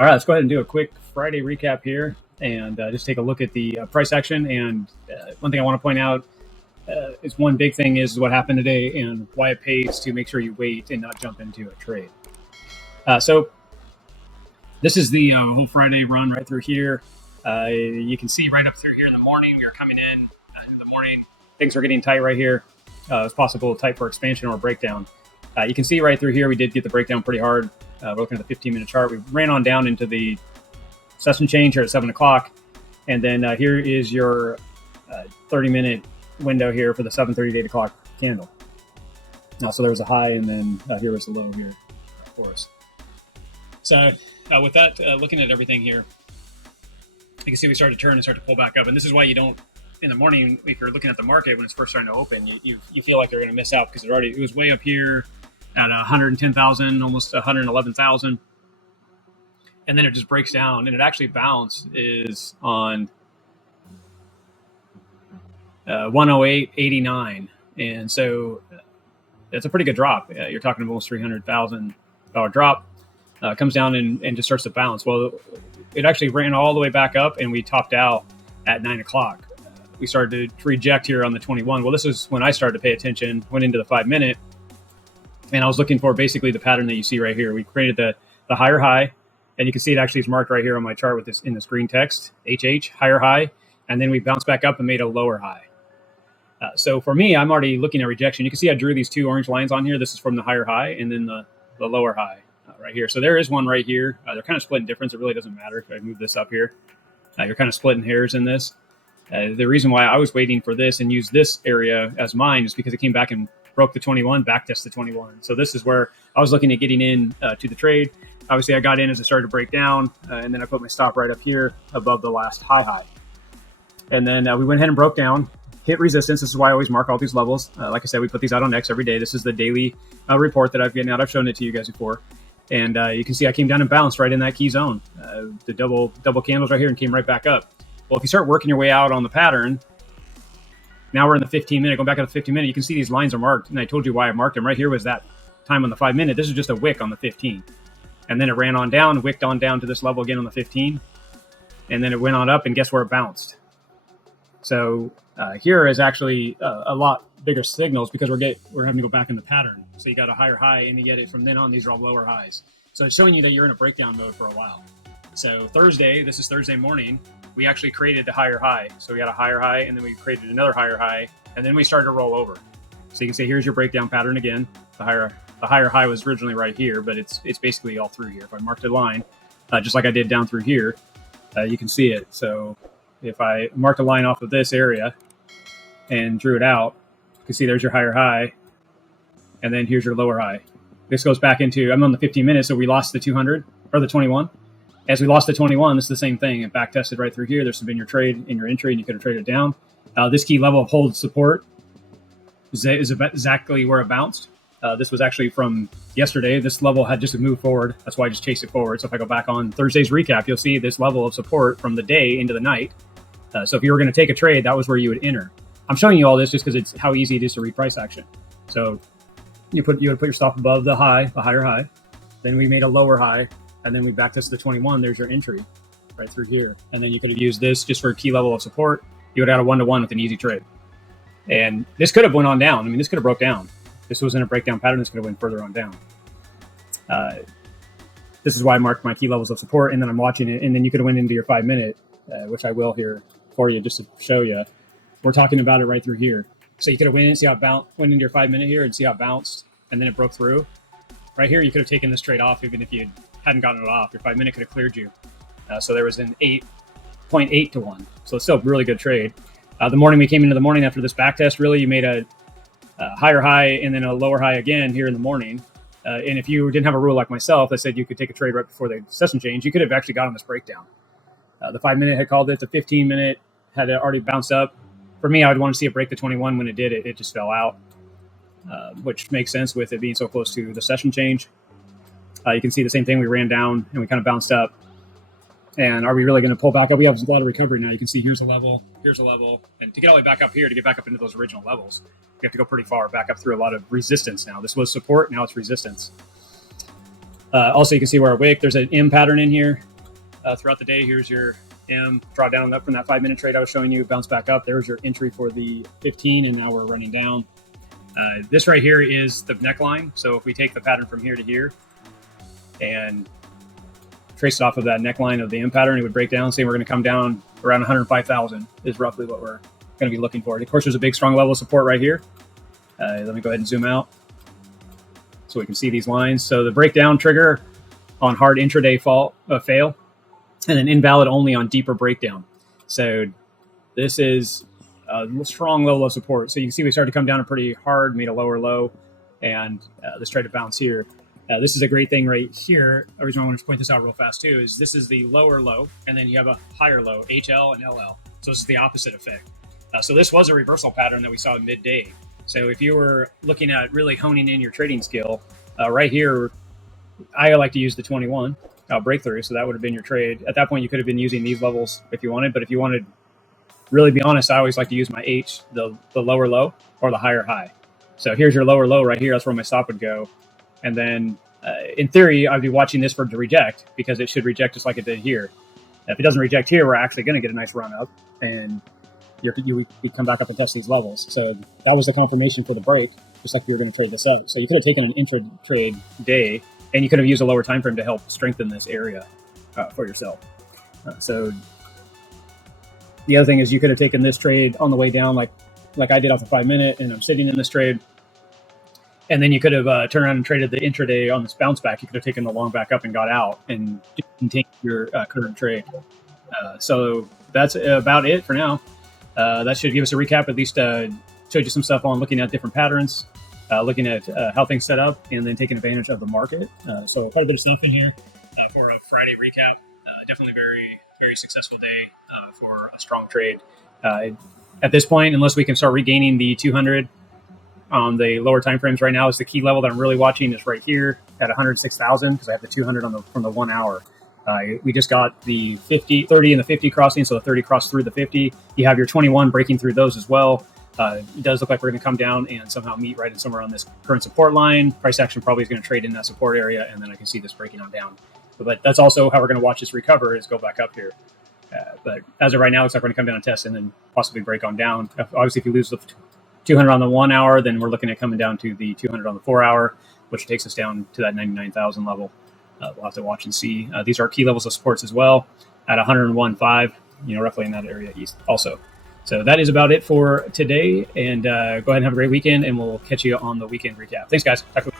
All right, let's go ahead and do a quick Friday recap here and just take a look at the price action. And one thing I want to point out is one big thing is what happened today and why it pays to make sure you wait and not jump into a trade. So this is the whole Friday run right through here. You can see right up through here in the morning, we are coming in the morning. Things are getting tight right here. It's possible tight for expansion or breakdown. You can see right through here, we did get the breakdown pretty hard. We're looking at the 15-minute chart. We ran on down into the session change here at 7 o'clock. And then here is your 30-minute window here for the 7:30 to 8 o'clock candle. So there was a high, and then here was the low here for us. So with that, looking at everything here, you can see we started to turn and start to pull back up. And this is why you don't, in the morning, if you're looking at the market when it's first starting to open, you feel like you're going to miss out because it was way up here at 110,000, almost 111,000. And then it just breaks down, and it actually bounced is on 108.89. And so that's a pretty good drop. You're talking almost $300,000 drop. Comes down and just starts to bounce. Well, it actually ran all the way back up, and we topped out at 9 o'clock. We started to reject here on the 21. Well, this is when I started to pay attention, went into the 5-minute, and I was looking for basically the pattern that you see right here. We created the higher high, and you can see it actually is marked right here on my chart with this in this green text, HH, higher high, and then we bounced back up and made a lower high. So for me, I'm already looking at rejection. You can see I drew these two orange lines on here. This is from the higher high and then the lower high right here. So there is one right here. They're kind of splitting difference. It really doesn't matter if I move this up here. You're kind of splitting hairs in this. The reason why I was waiting for this and use this area as mine is because it came back and broke the 21, backtest the 21. So this is where I was looking at getting in to the trade. Obviously, I got in as it started to break down, and then I put my stop right up here above the last high. And then we went ahead and broke down, hit resistance. This is why I always mark all these levels. Like I said, we put these out on X every day. This is the daily report that I've gotten out. I've shown it to you guys before. And you can see I came down and bounced right in that key zone. The double candles right here and came right back up. Well, if you start working your way out on the pattern, now we're in the 15-minute. Going back at the 15-minute, you can see these lines are marked. And I told you why I marked them. Right here was that time on the 5-minute. This is just a wick on the 15. And then it ran on down, wicked on down to this level again on the 15. And then it went on up, and guess where it bounced? So here is actually a lot bigger signals because we're having to go back in the pattern. So you got a higher high, and you get it from then on. These are all lower highs. So it's showing you that you're in a breakdown mode for a while. So Thursday, this is Thursday morning, we actually created the higher high. So we got a higher high, and then we created another higher high, and then we started to roll over. So you can see here's your breakdown pattern again. The higher high was originally right here, but it's basically all through here. If I marked a line, just like I did down through here, you can see it. So if I marked a line off of this area and drew it out, you can see there's your higher high, and then here's your lower high. This goes back into, I'm on the 15 minutes, so we lost the 200, or the 21. As we lost the 21, this is the same thing. It back tested right through here. There's been your trade in your entry, and you could have traded down. This key level of hold support is exactly where it bounced. This was actually from yesterday. This level had just moved forward. That's why I just chased it forward. So if I go back on Thursday's recap, you'll see this level of support from the day into the night. So if you were going to take a trade, that was where you would enter. I'm showing you all this just because it's how easy it is to read price action. So you would put your stop above the higher high. Then we made a lower high, and then we backtested the 21. There's your entry right through here. And then you could have used this just for a key level of support. You would have had a 1-to-1 with an easy trade. And this could have went on down. I mean, this could have broke down. This was in a breakdown pattern. This could have went further on down. This is why I marked my key levels of support, and then I'm watching it. And then you could have went into your 5-minute, which I will here for you just to show you. We're talking about it right through here. So you could have went in and see how it went into your 5-minute here and see how it bounced, and then it broke through. Right here, you could have taken this trade off even if you hadn't gotten it off. Your 5-minute could have cleared you. So there was an 8.8 to 1. So it's still a really good trade. The morning we came into the morning after this back test, really, you made a higher high and then a lower high again here in the morning. And if you didn't have a rule like myself that said you could take a trade right before the session change, you could have actually gotten this breakdown. The 5-minute had called it. The 15-minute had already bounced up. For me, I would want to see it break the 21. When it did, it just fell out, which makes sense with it being so close to the session change. You can see the same thing. We ran down and we kind of bounced up. And are we really going to pull back up? We have a lot of recovery now. You can see here's a level. And to get all the way back up here, to get back up into those original levels, we have to go pretty far back up through a lot of resistance now. This was support. Now it's resistance. Also, you can see where our wick, there's an M pattern in here throughout the day. Here's your M, draw down up from that 5-minute trade I was showing you, bounce back up. There's your entry for the 15, and now we're running down. This right here is the neckline. So if we take the pattern from here to here and trace it off of that neckline of the M pattern, it would break down, saying we're going to come down around 105,000 is roughly what we're going to be looking for. And of course, there's a big strong level of support right here. Let me go ahead and zoom out so we can see these lines. So the breakdown trigger on hard intraday fail, and then invalid only on deeper breakdown. So this is a strong level of support. So you can see we started to come down pretty hard, made a lower low, and let's try to bounce here. This is a great thing right here. The reason I want to point this out real fast too is this is the lower low, and then you have a higher low, HL and LL. So this is the opposite effect. So this was a reversal pattern that we saw midday. So if you were looking at really honing in your trading skill, right here, I like to use the 21 breakthrough. So that would have been your trade. At that point, you could have been using these levels if you wanted. But if you wanted, really be honest, I always like to use my H, the lower low or the higher high. So here's your lower low right here. That's where my stop would go. And then in theory, I'd be watching this for it to reject, because it should reject just like it did here. If it doesn't reject here, we're actually going to get a nice run up, and you come back up and test these levels. So that was the confirmation for the break, just like you were going to trade this out. So you could have taken an intra-trade day, and you could have used a lower time frame to help strengthen this area for yourself. So the other thing is you could have taken this trade on the way down, like I did off the 5-minute, and I'm sitting in this trade. And then you could have turned around and traded the intraday on this bounce back. You could have taken the long back up and got out and continued your current trade. So that's about it for now. That should give us a recap, at least showed you some stuff on looking at different patterns, looking at how things set up, and then taking advantage of the market. So quite a bit of stuff in here for a Friday recap. Definitely very, very successful day for a strong trade. At this point, unless we can start regaining the 200 on the lower time frames right now, is the key level that I'm really watching is right here at 106,000, because I have the 200 from the 1 hour. We just got the 30 and the 50 crossing, so the 30 crossed through the 50. You have your 21 breaking through those as well. It does look like we're going to come down and somehow meet right in somewhere on this current support line. Price action probably is going to trade in that support area, and then I can see this breaking on down. But that's also how we're going to watch this recover, is go back up here. But as of right now, it looks like we're going to come down and test and then possibly break on down. Obviously, if you lose the 200 on the 1 hour, then we're looking at coming down to the 200 on the 4 hour, which takes us down to that 99,000 level. We'll have to watch and see. These are key levels of supports as well at 101.5, roughly in that area east also. So that is about it for today. And go ahead and have a great weekend, and we'll catch you on the weekend recap. Thanks, guys. Talk to you.